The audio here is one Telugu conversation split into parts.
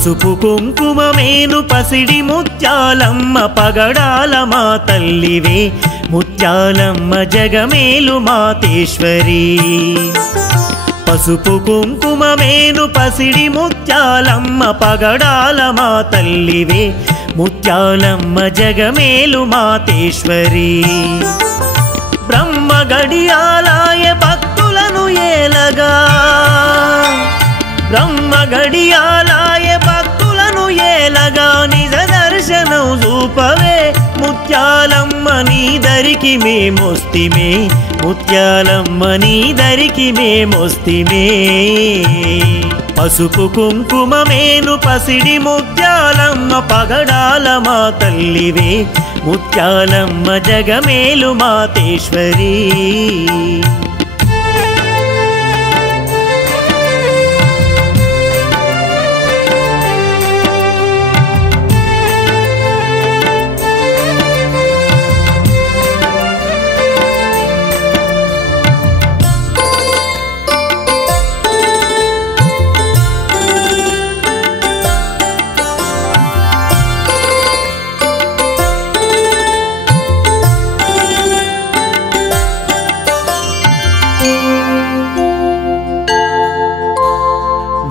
పసుపు కుంకుమమేను పసిడి ముత్యాలమ్మ పగడాల మా తల్లివే ముత్యాలమ్మ జగమేలు మాతేశ్వరి పసుపు కుంకుమమేను పసిడి ముత్యాలమ్మ పగడాల మా తల్లివే ముత్యాలమ్మ జగమేలు మాతేశ్వరి బ్రహ్మ గడియాలాయ భక్తులను ఏలగా బ్రహ్మ గడియాలాయ భక్తులను ఏలగా నిజ దర్శనం చూపవే ముత్యాలమ్మ నీ దరికి మేమొస్తిమే ముత్యాలమ్మ నీ దరికి మేమొస్తిమే పసుపు కుంకుమమేను పసిడి ముత్యాలమ్మ పగడాల మా తల్లివే ముత్యాలమ్మ జగమేలు మాతేశ్వరి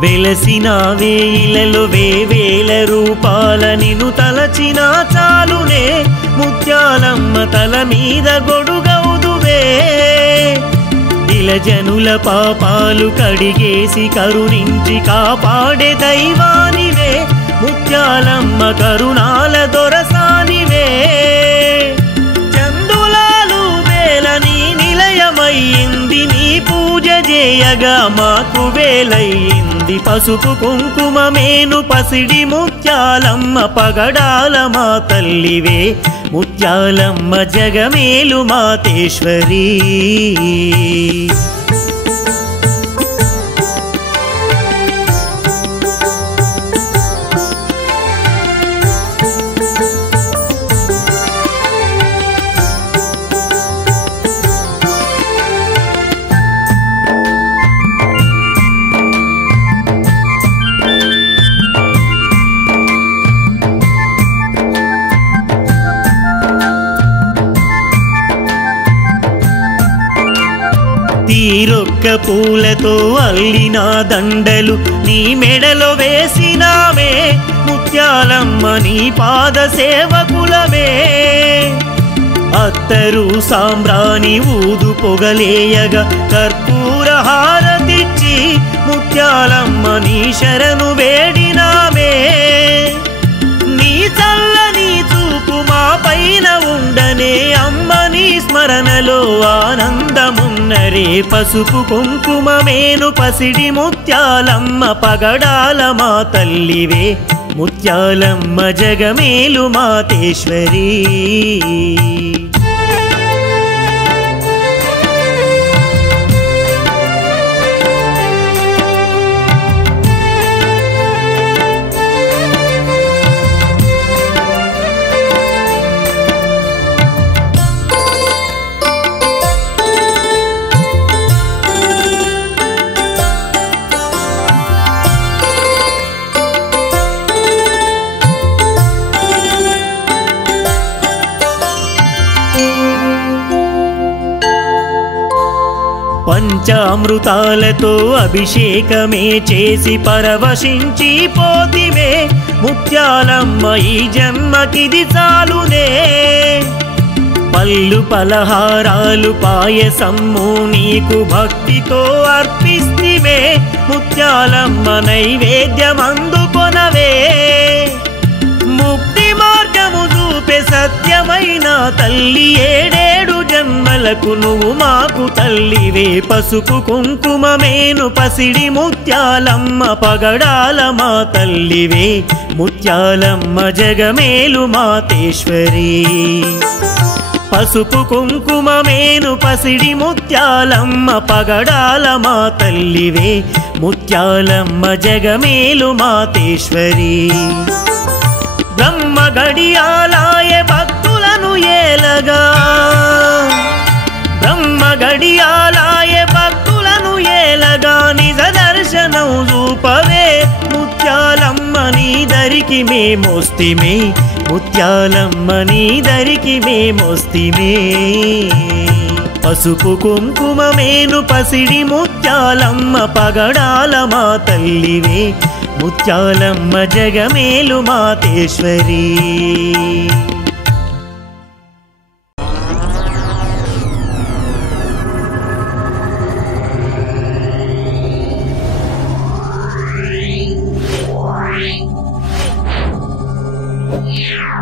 వెలసినావే ఇలలో వేవేల రూపాల నిన్ను తలచినా చాలునే ముత్యాలమ్మ తల మీద గొడుగౌదువే ఇలజనుల పాపాలు కడిగేసి కరుణించి కాపాడే దైవానివే ముత్యాలమ్మ కరుణాల దొరసానివే చందులాలు వేల నీ నిలయమయ్యింది నీ పూజ చేయగా మాకు వేలయ్యింది పసుపు కుంకుమమేను పసిడి ముత్యాలమ్మ పగడాల మా తల్లివే ముత్యాలమ్మ జగమేలు మాతేశ్వరి తీరొక్క పూలతో అల్లిన దండలు నీ మెడలో వేసినామే ముత్యాలమ్మ నీ పాద సేవకులమే అత్తరు సాంబ్రాణి ఊదు పొగలేయగా కర్పూర హారతిచ్చి ముత్యాలమ్మ నీ శరణు వేడినామే నీ చల్లని చూపు మా పైన ఉండనే అమ్మ నీ స్మరణలో ఆనందమున్నరే పసుపు కుంకుమమేను పసిడి ముత్యాలమ్మ పగడాల మా తల్లివే ముత్యాలమ్మ జగమేలు మాతేశ్వరి పంచామృతాలతో అభిషేకమే చేసి పరవశించి పోతివే ముత్యాలమ్మ ఈ జన్మకిది చాలునే పళ్ళు పలహారాలు పాయసమ్ము నీకు భక్తితో అర్పిస్తివే ముత్యాలమ్మ నైవేద్యమందుకొనవే ముక్తి మార్గము చూపే సత్యమైన తల్లి ఏడేడు జన్మలకు నువ్వు మాకు తల్లివే పసుపు కుంకుమమేను పసిడి ముత్యాలమ్మ పగడాల మా తల్లివే ముత్యాలమ్మ జగమేలు మాతేశ్వరి పసుపు కుంకుమమేను పసిడి ముత్యాలమ్మ పగడాల మా తల్లివే ముత్యాలమ్మ జగమేలు మాతేశ్వరి బ్రహ్మ గడియాలాయ భక్తులను ఏలగా బ్రహ్మ గడియాలాయ భక్తులను ఏలగా నిజ దర్శనం చూపవే ముత్యాల ముత్యాలమ్మ నీ దరికి మేమొస్తిమే, ముత్యాలమ్మ నీ దరికి మేమొస్తిమే. పసుపు కుంకుమమేను పసిడి ముత్యాలమ్మ పగడాల మా తల్లివే, ముత్యాలమ్మ జగమేలు మాతేశ్వరీ. Yeah.